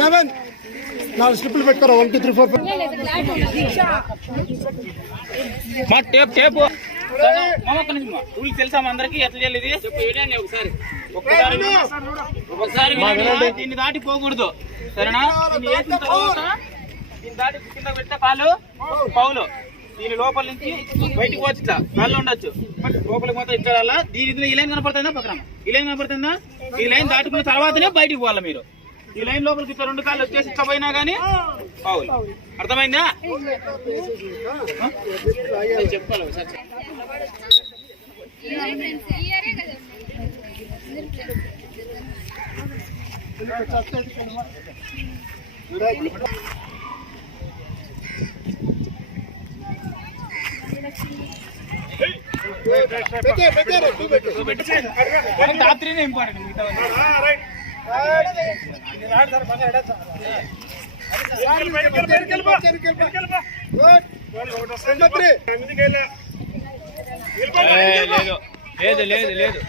Eleven నాలుగు స్లిప్లు పెట్టుకోరా. వన్ టూ త్రీ ఫోర్ మా టేప్ టేపు. రూల్ తెలుసా అందరికి? ఎట్లా చేయాలి ఇది? ఒకసారి. ఒకసారి వినండి. దీన్ని దాటి పోకూడదు. సరేనా? దీన్ని వేసిన తర్వాత దీన్ని దాటి కింద పెట్టే కాలు పౌలు దీని లోపల నుంచి బయటికి వచ్చి ఇట్లా. కాళ్ళు ఉండొచ్చు. లోపలికి మాత్రం ఇట్లా. దీని లైన్ కనపడుతుందా పక్కన? ఈ లైన్ కనపడుతుందా? ఈ లైన్ దాటుకున్న తర్వాతనే బయటికి పోవాలి మీరు? ఈ లైన్ లోపలికి ఇట్లా రెండు కాళ్ళు వచ్చేసి ఇట్లా పోయినా కానీ పౌలు అర్థమైందా చెప్పాలి రాత్రినే ఇంపార్టెంట్ మిగతా లేదు లేదు లేదు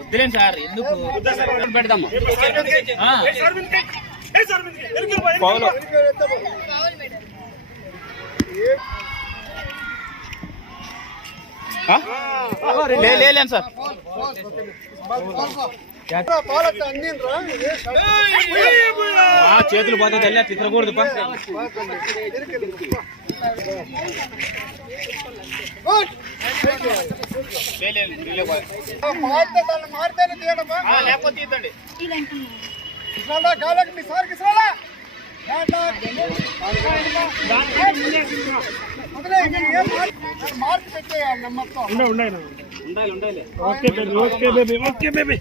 వద్దులేండి సార్ ఎందుకు? పెడదాము. పౌలు లేలేను సార్. చేతులు పోతే తెల్ల తిరగకూడదు పా. మారితేనే తీయడమా ఆ, లేకపోతే తీద్దండి. కిసాలా కాలకి మీ సార్ కిసాలా మార్క్ పెట్టేయాలి మొత్తం ఉండాలి ఉండాలి. Okay baby okay baby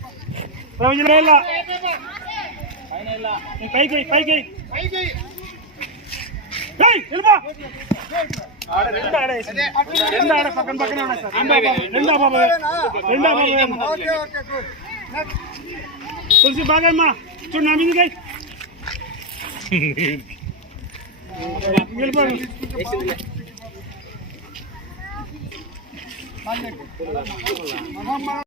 okay ఇలా. పైకి పైకి పైకి వెళ్ళిపో. రెండు ఆడేసి రెండు ఆడ పక్కన పక్కన ఉన్నాయి సార్ రెండా బాబు రెండా బాబు రెండా బాబు ఓకే ఓకే గుడ్ తులసి బాగమ్మా చూడు నా మీద వెళ్ళిపో ముందుకు వచ్చేయాల. రైట్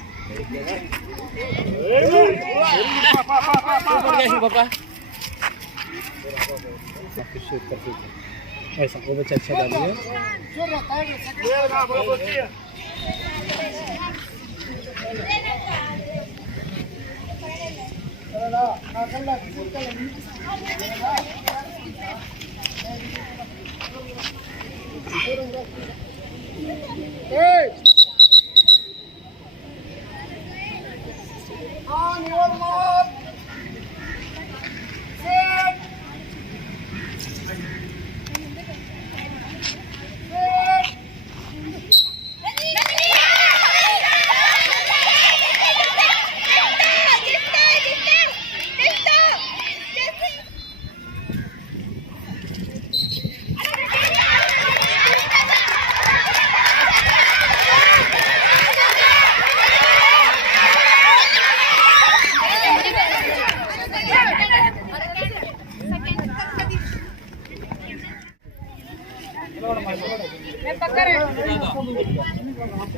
ऐसा वो बच्चा अच्छा डालिए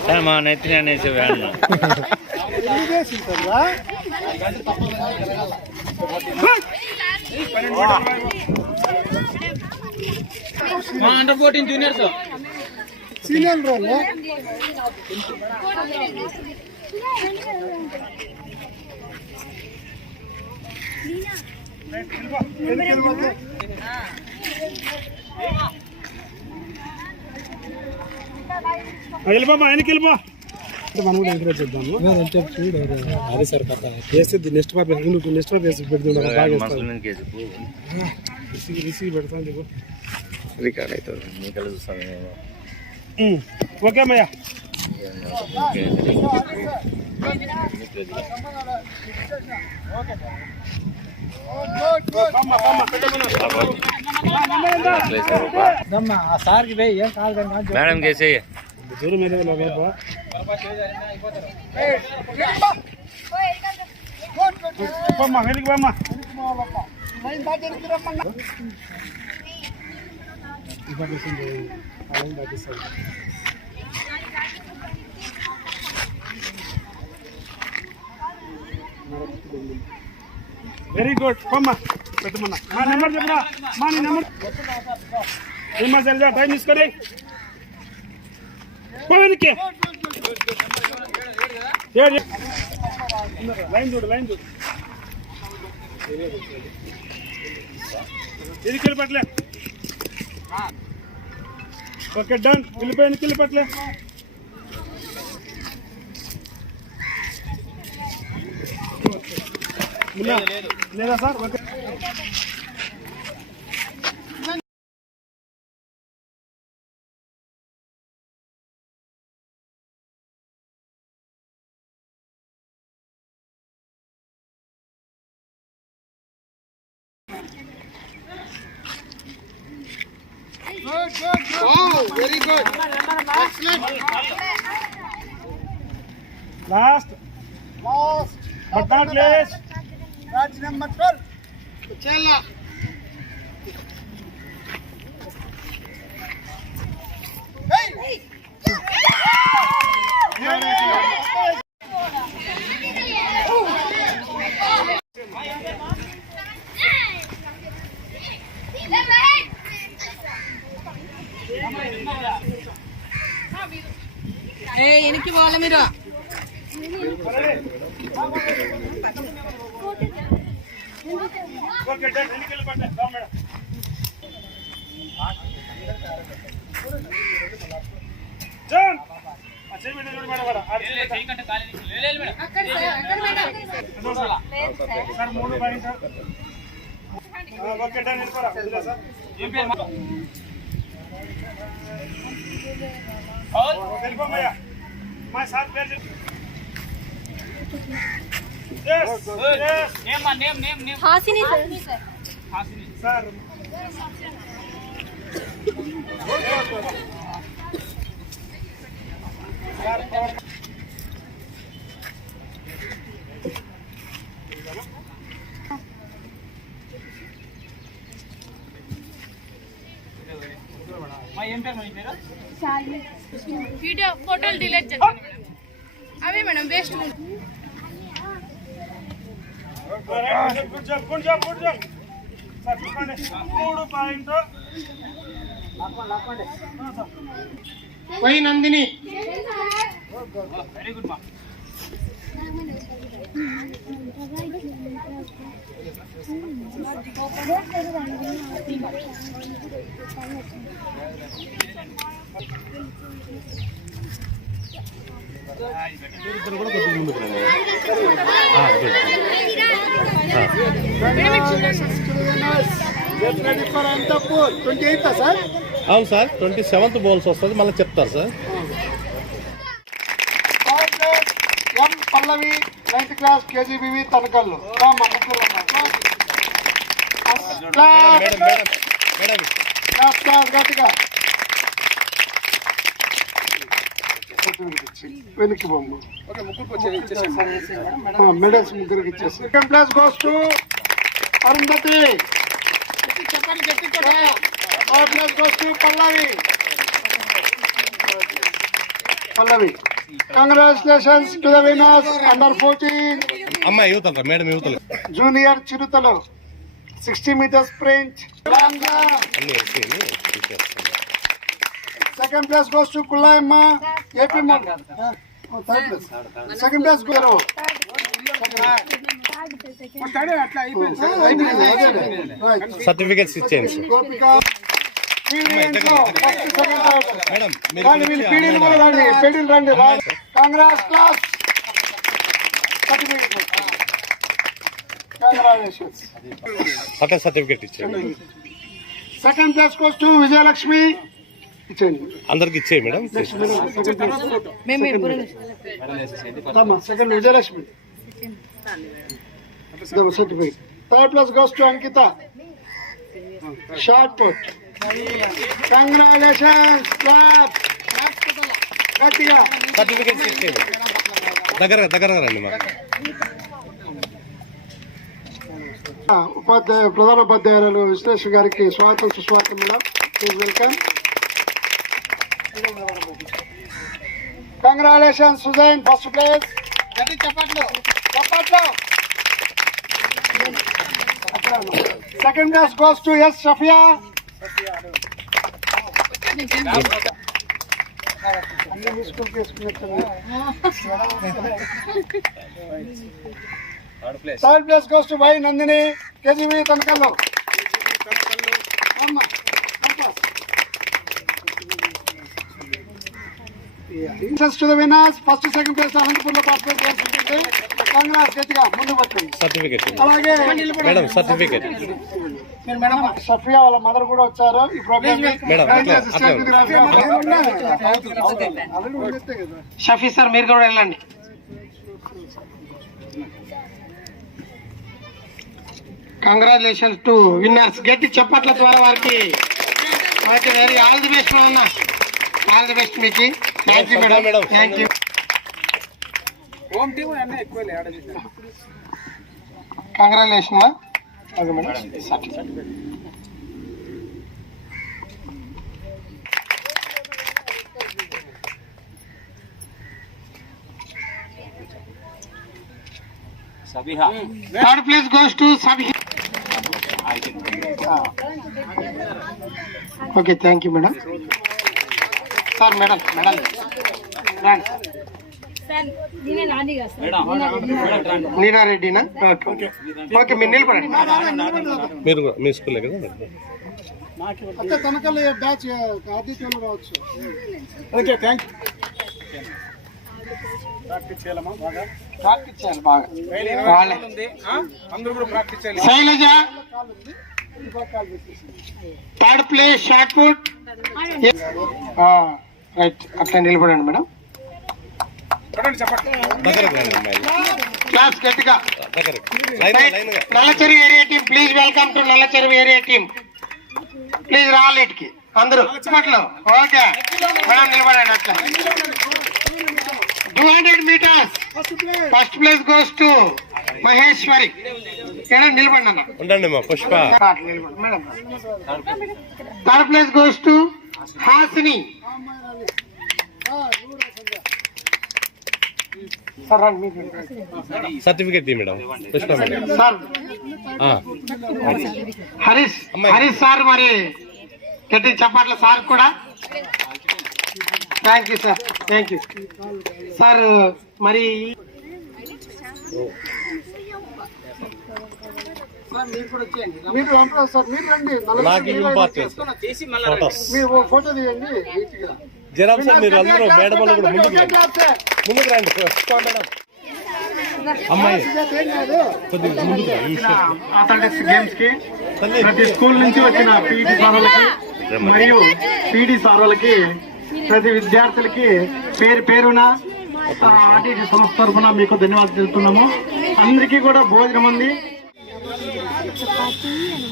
సార్ మా నెత్తిని అనేసి వేణ మా under fourteen juniors senior role వెళ్ళిపోమ్మా ఆయనకి వెళ్ళిపో. మనం కూడా ఎంకరేజ్ చేద్దాము అదే సార్ కథ నెక్స్ట్ పాప పాప వేసి బాగా పెడతాను రికార్డ్ అవుతుంది నీకు చూస్తాను నేను ఓకే అమ్మయ్య అమ్మ అమ్మ మేడం కేసే దూరం మీద రేపు పోమ్మా వెనక్కి పోమ్మా లైన్ దాటి రమ్మన్నా ఇన్ఫర్మేషన్ అలాగే పాటిస్తారు వెరీ గుడ్ పోమ్మా. పెట్టమన్నా. మా నెంబర్ చెప్పరా? మా నీ నెంబర్. నెంబర్ తెలుసా టైం తీసుకొని. పో లైన్ చూడు లైన్ చూడు. ఎదికి వెళ్ళిపట్లే ఓకే డన్ వెళ్ళిపోయి వెళ్ళిపట్లే లేదా sir okay Good, good, good. Wow, very good. Excellent. Last. Last. But not last. Catch number 12. Chella. Hey! hey. Point sir ఆ, ఓకే డన్ వెళ్ళిపోరా వదిలే సార్ ఏం పేరు? మా- వెళ్ళిపోమయ్యా మా సార్ పేరు చెప్పు Yes, yes, నేమ్ మా name name name Hasini Hasini. Sir మా ఏం పేరు మా వీడియో ఫోటోలు డిలీట్ చేస్తాను మేడం అవే మేడం వేస్ట్ మూడు పాయింట్ వెరీ గుడ్ మా. Get ready for Antapur. 28th, sir? అవును సార్ ట్వంటీ సెవెంత్ బౌల్స్ వస్తుంది మళ్ళీ చెప్తారు సార్ క్లాస్ కేజీబీవి తనకల్లు. గట్టిగా. వెనక్కి బొమ్మ. మెడల్స్ ముగ్గురికి ఇచ్చేసి second place goes to Arundhati చెప్పండి గట్టి third place goes to Pallavi Pallavi. Congratulations to the winners under fourteen అమ్మాయి యువతలు మేడం యువతలు junior చిరుతలు sixty metres sprint second place goes to Kullayamma AP third place second place Guru certificates ఇచ్చేయండి రండి congrats class. అట్లా certificate ఇచ్చేయండి. Second place to Vijayalakshmi. ఇచ్చేయండి. అందరికి ఇచ్చేయి madam. Second Vijayalakshmi. Certificate third place goes to Ankitha. Shot put congratulations clap గట్టిగా certificates ఇచ్చేయండి దగ్గర దగ్గర రండి ఉపాధ్యాయ ప్రధాన ఉపాధ్యాయులు విశ్లేష గారికి స్వాగతం సుస్వాగతం madam. Please welcome congratulation Sujain first place గట్టి చెప్పట్లు. చెప్పట్లు. Second place goes to S Shafiya అన్ని మీ స్కూల్కి వేసుకున్నట్టుంది third place goes to Y Nandini KGB తనకల్లో winners first second place అనంతపూర్లో పార్టిసిపేట్ చేస్తుంటే కాంగ్రెస్ గట్టిగా ముందు పట్టండి సర్టిఫికెట్ అలాగే మేడం సర్టిఫికెట్ సఫియా వాళ్ళ మదర్ కూడా వచ్చారు. ఈ ప్రోగ్రామ్ షఫీ సార్ మీరు కూడా వెళ్ళండి. కంగ్రాచులేషన్స్ టు విన్నర్స్ గట్టి చప్పట్ల ద్వారా వారికి వారికి వెరీ ఆల్ ది బెస్ట్ అన్న. ఆల్ ది బెస్ట్ మీకు. Thank you madam. Thank you congratulation అది madam. Sabiha. Third place goes to okay thank you madam sir madam madam. రండి. నీనారెడ్డినా? ఓకే మీరు నిలబడండి. మీరు కూడా- మీ స్కూలే కదా? అంటే తనకల్లి బ్యాచ్ ఆదిత్యంలో రావచ్చు. Okay thank. Shailaja. Third place shot put right అట్లా నిలబడండి మేడం. క్లాస్ గట్టిగా. Nallacheruvu area team please welcome to Nallacheruvu area team please రాలేట్కి అందరూ ఓకే. మేడం నిలబడండి అట్లా. Two hundred metres first place goes to Maheshwari నిలబడి అన్న ఉండండి మా Pushpa. Third place goes to Hasini certificate ఇవ్వు మేడం. హరీష్. హరీష్ సార్ మరి గట్టి చప్పట్ల సార్ కూడా. Thank you sir thank you sir మరి మీరు అంటారు సార్ మీరు రండి. మీరు ఫోటో తీయండి జనాలు సార్ మీరు అందరూ మేడం వాళ్ళు కూడా ముందుకు రండి. ముందుకు రండి మేడం. అమ్మాయి. కొద్దిగా ముందుకు. అథ్లెటిక్స్ గేమ్స్కి ప్రతి స్కూల్ నుంచి వచ్చిన పీఈటీ సార్ వాళ్ళకి మరియు పీటీ సార్ వాళ్ళకి ప్రతి విద్యార్థులకి పేరు పేరున ఆర్టీటీ సంస్థ తరఫున మీకు ధన్యవాదాలు తెలుపుతున్నాము. అందరికీ కూడా భోజనం ఉంది.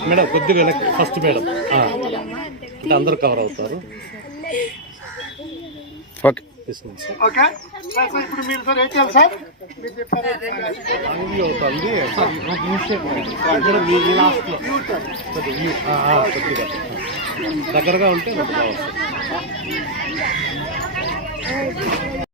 మేడం కొద్దిగా వెనక్కి ఫస్ట్ మేడం. అంటే అందరూ కవర్ అవుతారు. ఓకే. తీసుకుంది సార్. ఓకే. సార్ సార్ ఇప్పుడు మీరు సార్ ఏం చేయాలి సార్? మీరు చెప్పారు. రివ్యూ అవుతుంది. ఇక్కడ మీ లాస్ట్లో కొద్దిగా view. ఆ, ఆ, కొద్దిగా. దగ్గరగా ఉంటే